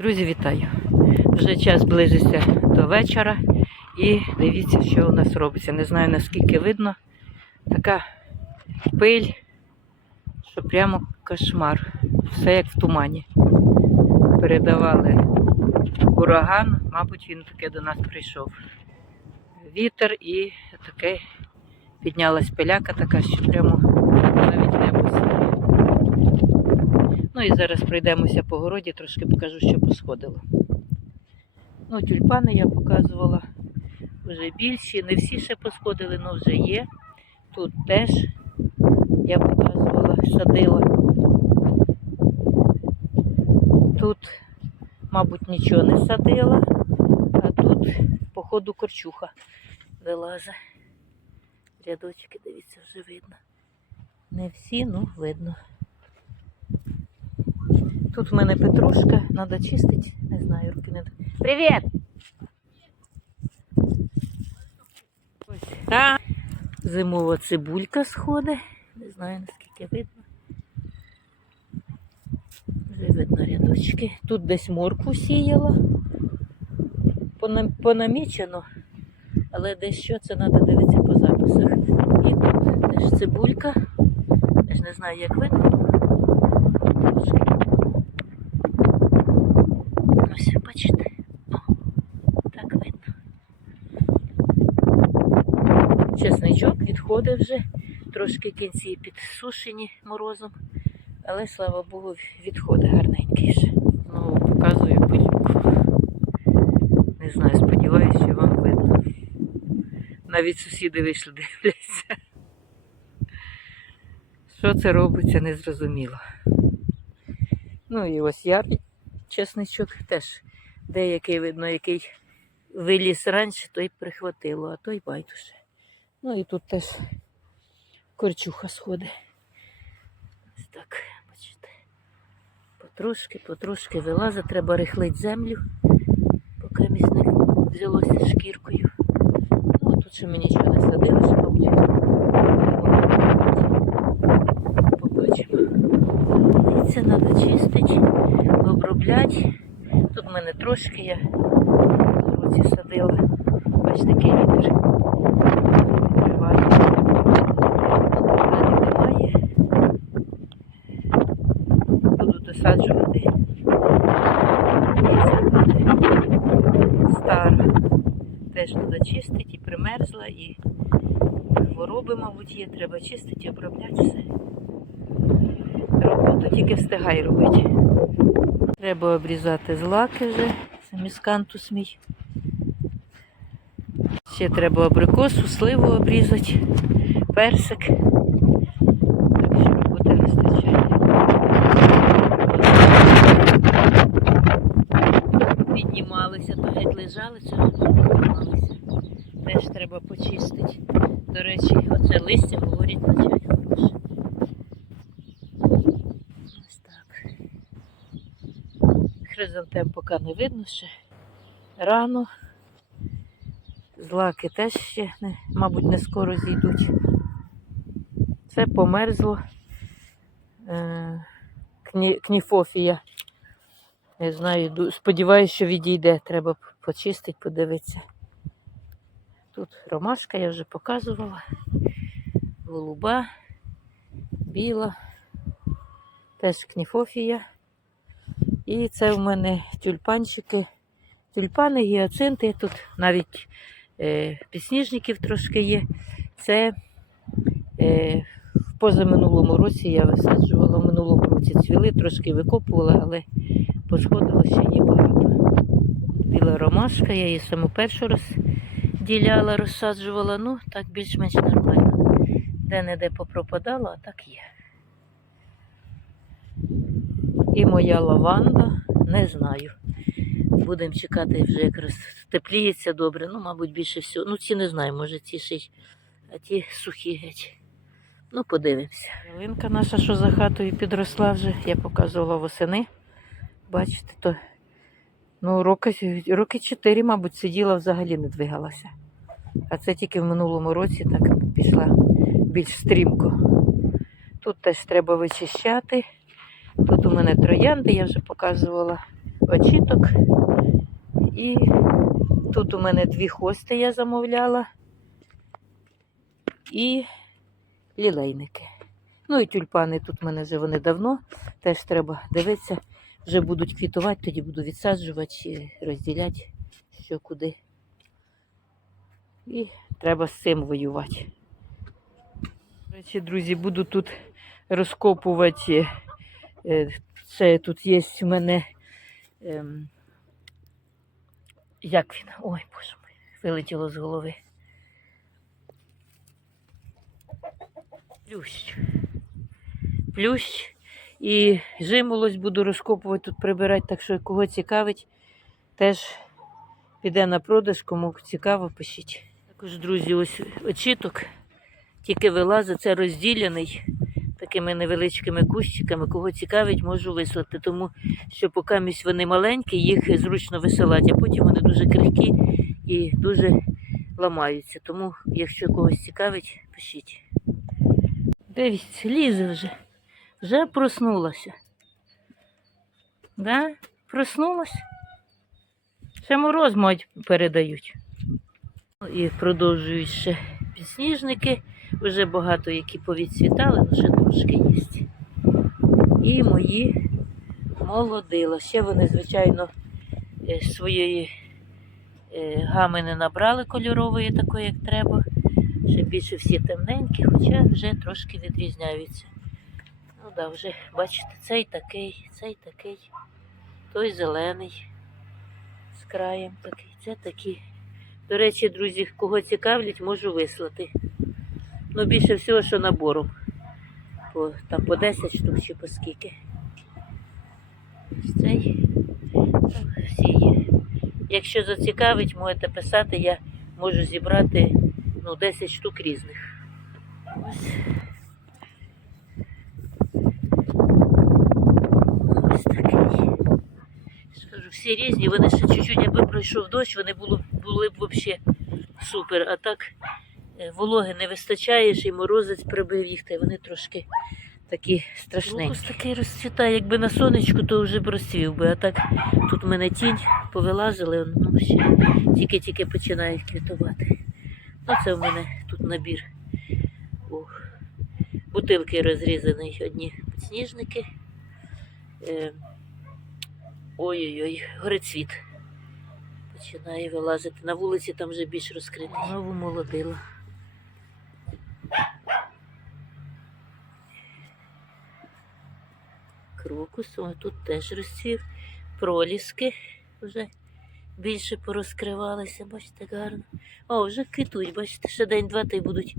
Друзі, вітаю! Вже час близиться до вечора і дивіться, що у нас робиться. Не знаю наскільки видно. Така пиль, що прямо кошмар. Все як в тумані. Передавали ураган, мабуть, він таке до нас прийшов. Вітер і таке піднялась пиляка така, що прямо навіть небо сіє. Ну і зараз пройдемося по городі, трошки покажу, що посходило. Ну, тюльпани я показувала вже більші, не всі ще посходили, але вже є. Тут теж я показувала, садила. Тут, мабуть, нічого не садила, а тут, походу, корчуха вилазить. Рядочки, дивіться, вже видно. Не всі, ну видно. Тут в мене петрушка, треба чистити. Не знаю, руки не. Привіт! Та зимова цибулька сходить. Не знаю наскільки видно. Вже видно рядочки. Тут десь моркву сіяла. Понамічено, але десь що це треба дивитися по записах. І тут теж цибулька. Теж не знаю, як видно. Трошки. Ось, бачите? О, так видно. Чесничок вже, трошки кінці підсушені морозом, але слава Богу, відходить гарненький вже. Знову показую пилюку. Не знаю, сподіваюся, що вам видно. Навіть сусіди вийшли дивляться. Що це робиться, незрозуміло. Ну і ось яр чесничок теж деякий, видно, який виліз раніше, той прихватило, а той байдуже. Ну і тут теж корчуха сходить. Ось так, бачите. Потрошки, потрошки вилазить, треба рихлить землю, поки місник взялося шкіркою. Ну, тут ще ми нічого не садили, ще, мабуть. Побачимо. Це треба чистити, обробляти. Тут в мене трошки я в році садила. Бачите, такий вітер. І стара. Теж треба чистити і примерзла, і хвороби, мабуть, є. Треба чистити, обробляти все. Роботу тільки встигай робити. Треба обрізати злаки вже. Це міскантус мій. Ще треба абрикосу, сливу обрізати, персик. Так що роботи вистачає. Піднімалися, то геть лежали, вже піднімалися. Теж треба почистити. До речі, оце листя говорить начать хороше. Ось так. Хризантем поки не видно ще. Рано. Злаки теж ще, не, мабуть, не скоро зійдуть. Це померзло. Е, кні, кніфофія. Не знаю, сподіваюся, що відійде. Треба почистити, подивитися. Тут ромашка я вже показувала. Голуба, біла, теж кніфофія. І це в мене тюльпанчики. Тюльпани, гіацинти. Тут навіть е, підсніжників трошки є. Це е, в позаминулому році я висаджувала, в минулому році цвіли, трошки викопувала, але посходило ще багато. Біла ромашка, я її саму першу раз діляла, розсаджувала, ну так більш-менш нормально. Де-не-де попропадала, а так є. І моя лаванда, не знаю. Будемо чекати вже якраз тепліється добре. Ну, мабуть, більше всього. Ну, ці не знаю, може ці ще й, а ті сухі геть. Ну, подивимося. Ялинка наша, що за хатою підросла вже, я показувала восени. Бачите, то ну, роки, роки 4, мабуть, сиділа взагалі не двигалася. А це тільки в минулому році так пішла більш стрімко. Тут теж треба вичищати. Тут у мене троянди, я вже показувала очіток. І тут у мене дві хости я замовляла. І лілейники. Ну і тюльпани тут в мене вже вони давно. Теж треба дивитися. Вже будуть квітувати, тоді буду відсаджувати розділяти, що куди. І треба з цим воювати. Речі, друзі, буду тут розкопувати. е, Це тут є в мене. ем, Як він? Ой, боже мой, вилетіло з голови. Плющ. Плющ. І жимолость буду розкопувати, тут прибирати, так що кого цікавить, теж піде на продаж, кому цікаво, пишіть. Також, друзі, ось очіток, тільки вилазить, це розділений такими невеличкими кущиками. Кого цікавить, можу вислати, тому що поки місь вони маленькі, їх зручно висилати, а потім вони дуже крихкі і дуже ламаються. Тому, якщо когось цікавить, пишіть. Дивіться, лізе вже. Вже проснулася. Да? Проснулась? Ще мороз, мать, передають. Ну, І продовжують ще підсніжники. Вже багато які повідцвітали, але ще трошки є. І мої молодила. Ще вони, звичайно, е, своєї е, гами не набрали кольорової, такої, як треба. Ще більше всі темненькі, хоча вже трошки відрізняються. Ну да, вже бачите, цей такий, цей такий, той зелений з краєм такий, це такий. До речі, друзі, кого цікавлять, можу вислати. Ну, більше всього, що набором. По, там по 10 штук чи по скільки. Ось цей. Всі є. Якщо зацікавить, можете писати, я можу зібрати ну, 10 штук різних. Ось такий. Скажу, всі різні, вони ще чуть-чуть, якби пройшов дощ, вони було, були б взагалі супер. А так е, вологи не вистачає, й морозець прибив їх, та вони трошки такі страшненькі. Ось такий розцвітає, якби на сонечку, то вже б розцвів би. А так тут в мене тінь повилазили, ну ще тільки-тільки починають квітувати. Ну, це в мене тут набір. Ух. Бутилки розрізані, одні підсніжники. Е, Ой-ой-ой, горецвіт. Починає вилазити. На вулиці там вже більш розкритий. Знову молодила. Крокус, о, тут теж розцвів. Проліски вже більше порозкривалися, бачите, гарно. О, вже квітують, бачите, ще день-два та й будуть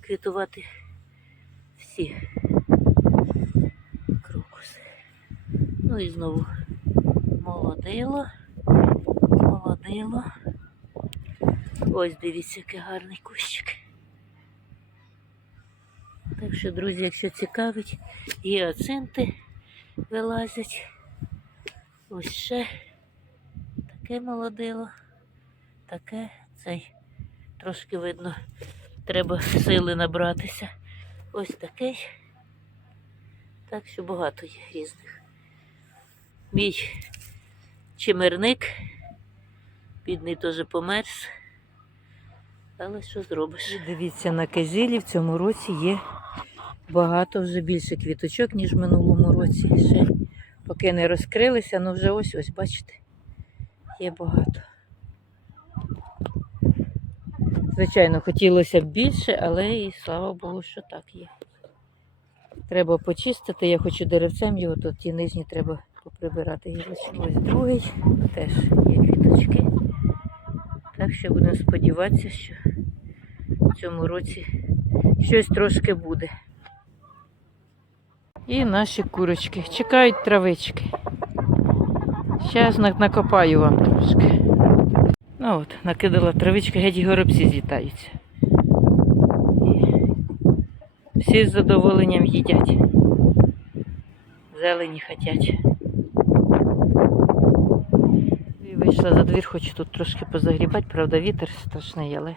квітувати всі крокуси. Ну і знову молодило, молодило. Ось дивіться, який гарний кущик. Так що, друзі, якщо цікавить, гіацинти вилазять. Ось ще таке молодило, таке цей. Трошки видно, треба сили набратися. Ось такий. Так що багато є різних. Мій чимерник, бідний теж померз. Але що зробиш? Дивіться, на казілі в цьому році є багато вже більше квіточок, ніж в минулому році. Ще поки не розкрилися, але вже ось ось, бачите, є багато. Звичайно, хотілося б більше, але і слава Богу, що так є. Треба почистити, я хочу деревцем його, то ті нижні треба поприбирати гілочки. Ось другий теж є квіточки. Так що будемо сподіватися, що в цьому році щось трошки буде. І наші курочки чекають травички. Зараз накопаю вам трошки. Ну от, накидала травички, геть горобці злітаються. Всі з задоволенням їдять. Зелені хотять. І вийшла за двір, хочу тут трошки позагрібати, правда, вітер страшний, але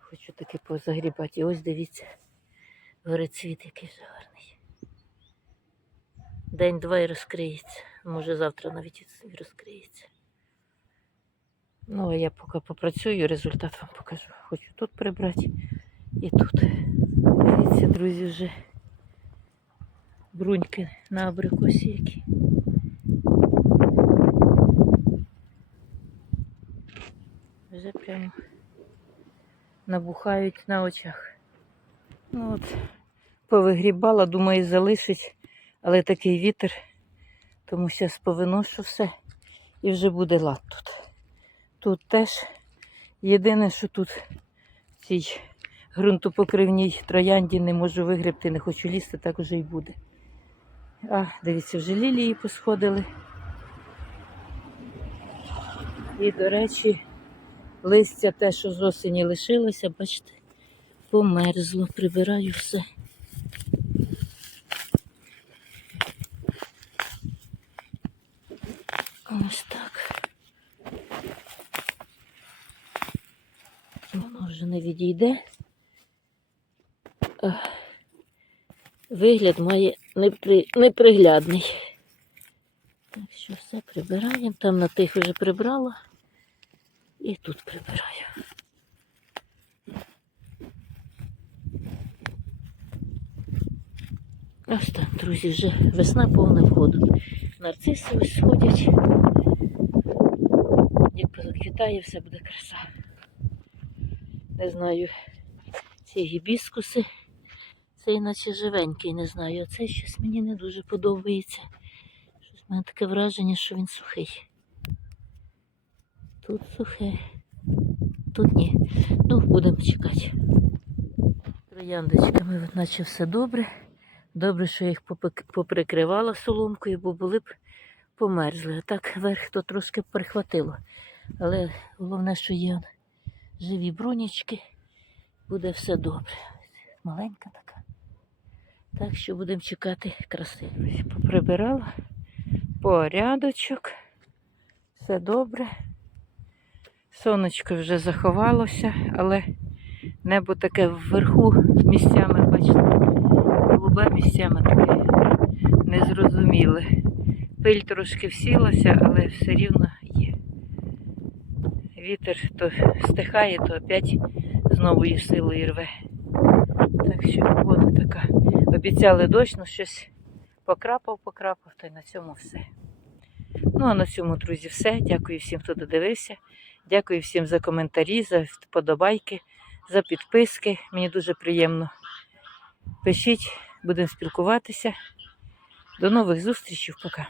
хочу таки позагрібати. І ось дивіться, горецвіт який вже гарний. День-два і розкриється. Може завтра навіть і розкриється. Ну, а я поки попрацюю, результат вам покажу. Хочу тут прибрати і тут. Дивіться, друзі, вже бруньки на абрикосі які. Вже прямо набухають на очах. Ну от, повигрібала, думаю, залишить, але такий вітер, тому зараз повиношу все і вже буде лад тут. Тут теж єдине, що тут в цій ґрунтопокривній троянді не можу вигребти, не хочу лізти, так уже й буде. А, дивіться, вже лілії посходили. І, до речі, листя те, що з осені лишилося, бачите, померзло, прибираю все. Ось так. Воно вже не відійде. Вигляд має непри... неприглядний. Так що все прибираємо. Там на тих вже прибрала. І тут прибираю. Ось так, друзі, вже весна повним ходом. Нарциси ось сходять. Як позаквітає, все буде краса. Не знаю, ці гібіскуси. Цей наче живенький, не знаю. А цей щось мені не дуже подобається. Щось в мене таке враження, що він сухий. Тут сухе, тут ні. Ну, будемо чекати. Трояндочками, наче все добре. Добре, що я їх поприкривала соломкою, бо були б померзли. А так верх то трошки прихватило. Але головне, що є живі брунічки, буде все добре. Маленька така. Так що будемо чекати краси. Поприбирала порядочок. Все добре. Сонечко вже заховалося, але небо таке вверху місцями, бачите, голубе місцями таке незрозуміле. Пиль трошки всілася, але все рівно є. Вітер то стихає, то опять з новою силою рве. Так що погода така. Обіцяли дощ, ну щось покрапав, покрапав, та й на цьому все. Ну а на цьому, друзі, все. Дякую всім, хто додивився. Дякую всім за коментарі, за вподобайки, за підписки. Мені дуже приємно. Пишіть, будемо спілкуватися. До нових зустрічей. Пока.